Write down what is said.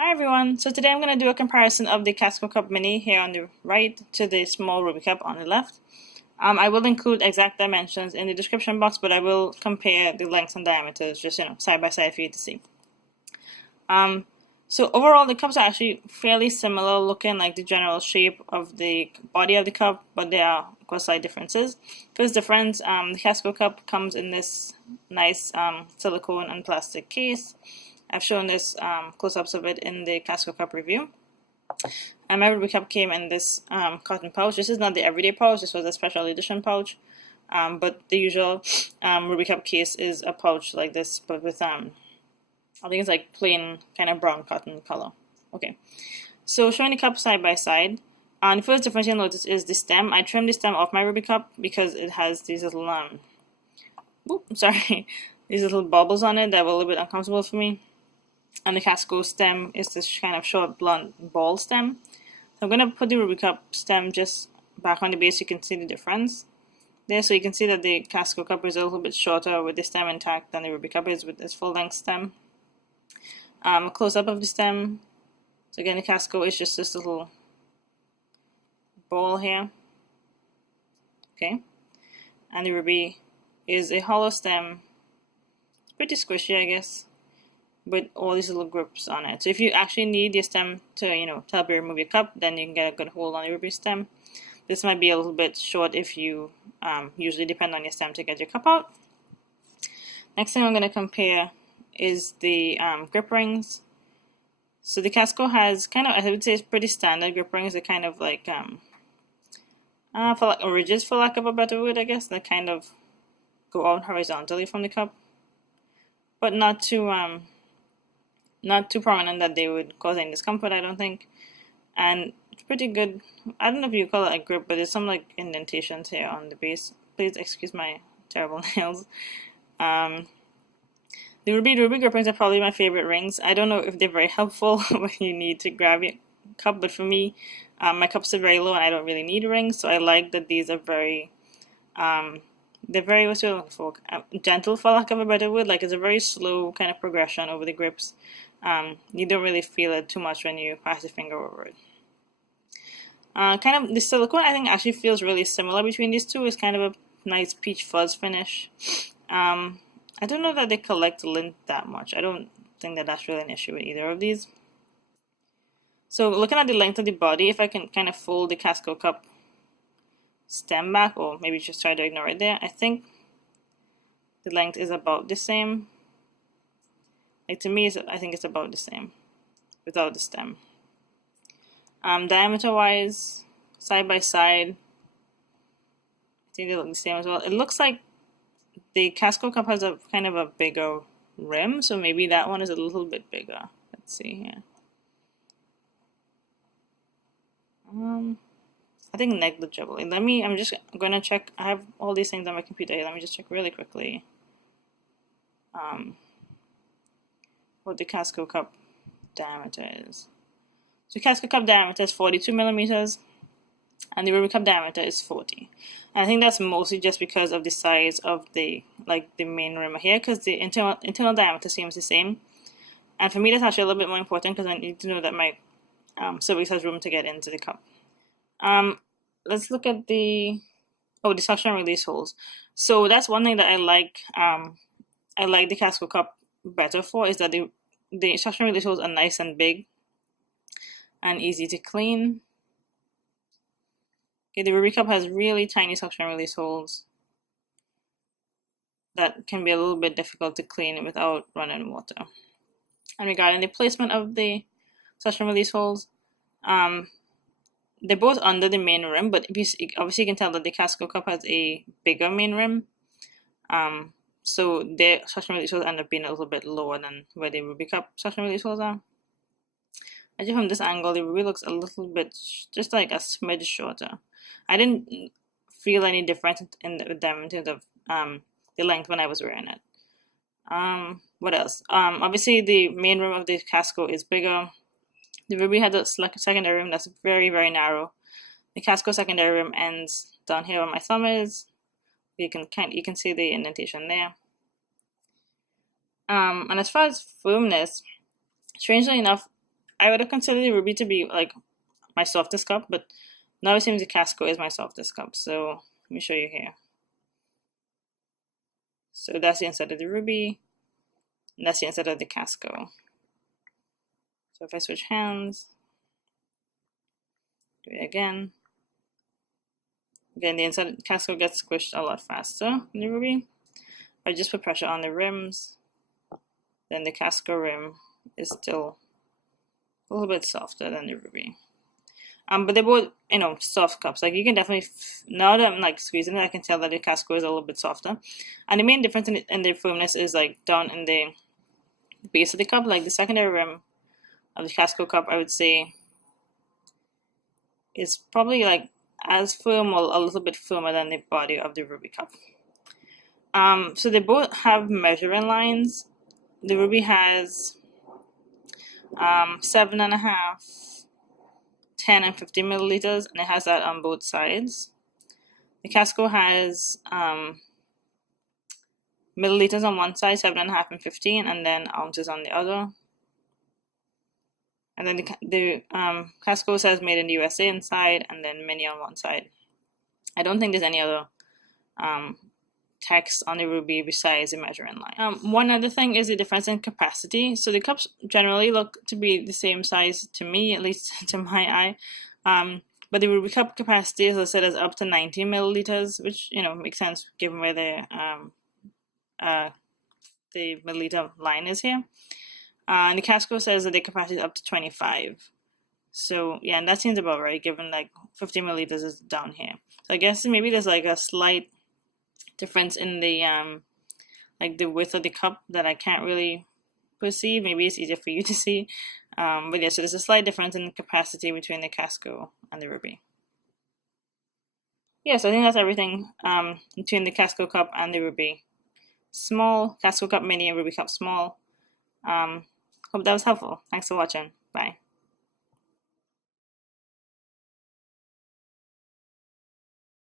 Hi everyone, so today I'm going to do a comparison of the Casco Cup Mini here on the right to the small Ruby Cup on the left. I will include exact dimensions in the description box, but I will compare the lengths and diameters just side by side for you to see. So overall the cups are actually fairly similar looking, like the general shape of the body of the cup, but there are of course slight differences. First difference, the Casco Cup comes in this nice silicone and plastic case. I've shown this close-ups of it in the Casco Cup review. And my Ruby Cup came in this cotton pouch. This is not the everyday pouch, this was a special edition pouch. But the usual Ruby Cup case is a pouch like this, but with, I think it's like plain kind of brown cotton color. Okay, so showing the cup side by side. The first difference you'll notice is the stem. I trimmed the stem off my Ruby Cup because it has these little, these little bubbles on it that were a little bit uncomfortable for me. And the Casco stem is this kind of short, blunt, ball stem. So I'm going to put the Ruby Cup stem just back on the base so you can see the difference there. So you can see that the Casco Cup is a little bit shorter with the stem intact than the Ruby Cup is with its full-length stem. A close-up of the stem. So again, the Casco is just this little ball here. Okay. And the Ruby is a hollow stem. It's pretty squishy, I guess, with all these little grips on it. So if you actually need the stem to, to help you remove your cup, then you can get a good hold on the Ruby stem. This might be a little bit short if you usually depend on your stem to get your cup out. Next thing I'm going to compare is the grip rings. So the Casco has kind of, I would say, it's pretty standard grip rings. They're kind of like ridges, for lack of a better word, I guess. That kind of go out horizontally from the cup, but not too prominent that they would cause any discomfort, I don't think. And it's pretty good. I don't know if you call it a grip, but there's some like indentations here on the base. Please excuse my terrible nails. The Ruby grip rings are probably my favorite rings. I don't know if they're very helpful when you need to grab your cup, but for me, my cups are very low and I don't really need rings, so I like that these are very they're very, what's it looking for? Gentle, for lack of a better word. Like, it's a very slow kind of progression over the grips. You don't really feel it too much when you pass your finger over it. Kind of the silicone, I think, actually feels really similar between these two. It's kind of a nice peach fuzz finish. I don't know that they collect lint that much. I don't think that that's really an issue with either of these. So looking at the length of the body, if I can kind of fold the Casco Cup stem back, or maybe just try to ignore it there, I think the length is about the same. Like, to me, I think it's about the same without the stem. Diameter wise, side by side, I think they look the same as well. It looks like the Casco Cup has a kind of a bigger rim, so maybe that one is a little bit bigger. Let's see here. I think negligible. I'm just gonna check. I have all these things on my computer here. Let me just check really quickly what the Casco Cup diameter is. So Casco Cup diameter is 42 millimeters, and the Ruby Cup diameter is 40. And I think that's mostly just because of the size of the main rim here, because the internal diameter seems the same. And for me, that's actually a little bit more important because I need to know that my cervix has room to get into the cup. Let's look at the suction release holes. So that's one thing that I like. I like the Casco Cup better for, is that the suction release holes are nice and big and easy to clean. Okay, the Ruby Cup has really tiny suction release holes that can be a little bit difficult to clean without running water. And regarding the placement of the suction release holes, they're both under the main rim, but obviously you can tell that the Casco Cup has a bigger main rim. So their suction release holes end up being a little bit lower than where the Ruby Cup suction release holes are. Actually, from this angle, the Ruby looks a little bit, just like a smidge shorter. I didn't feel any difference with them in terms of the length when I was wearing it. What else? Obviously, the main rim of the Casco is bigger. The Ruby has a secondary rim that's very, very narrow. The Casco secondary rim ends down here where my thumb is. You can see the indentation there. And as far as firmness, strangely enough, I would have considered the ruby to be like my softest cup, but now it seems the Casco is my softest cup. So let me show you here. So that's the inside of the ruby, and that's the inside of the Casco. So if I switch hands, do it again. Again, the inside of the Casco gets squished a lot faster than the ruby. I just put pressure on the rims, then the Casco rim is still a little bit softer than the ruby. But they're both, soft cups. Like you can definitely, now that I'm like squeezing it, I can tell that the Casco is a little bit softer. And the main difference in their firmness is like down in the base of the cup. Like the secondary rim of the Casco cup, I would say, is probably like as firm or a little bit firmer than the body of the ruby cup. So they both have measuring lines. The ruby has 7.5, 10, and 50 milliliters, and it has that on both sides. The Casco has milliliters on one side, 7.5 and 15, and then ounces on the other. And then the Casco says made in the USA inside, and then mini on one side. I don't think there's any other text on the ruby besides the measuring line. One other thing is the difference in capacity. So the cups generally look to be the same size to me, at least to my eye. But the ruby cup capacity, as I said, is up to 90 milliliters, which makes sense given where the milliliter line is here. And the Casco says that the capacity is up to 25. So yeah, and that seems about right, given like 50 milliliters is down here. So I guess maybe there's like a slight difference in the like the width of the cup that I can't really perceive. Maybe it's easier for you to see. But yeah, so there's a slight difference in capacity between the Casco and the ruby. Yeah, so I think that's everything between the Casco cup and the ruby. Small, Casco Cup Mini, and Ruby Cup Small. Hope that was helpful. Thanks for watching. Bye.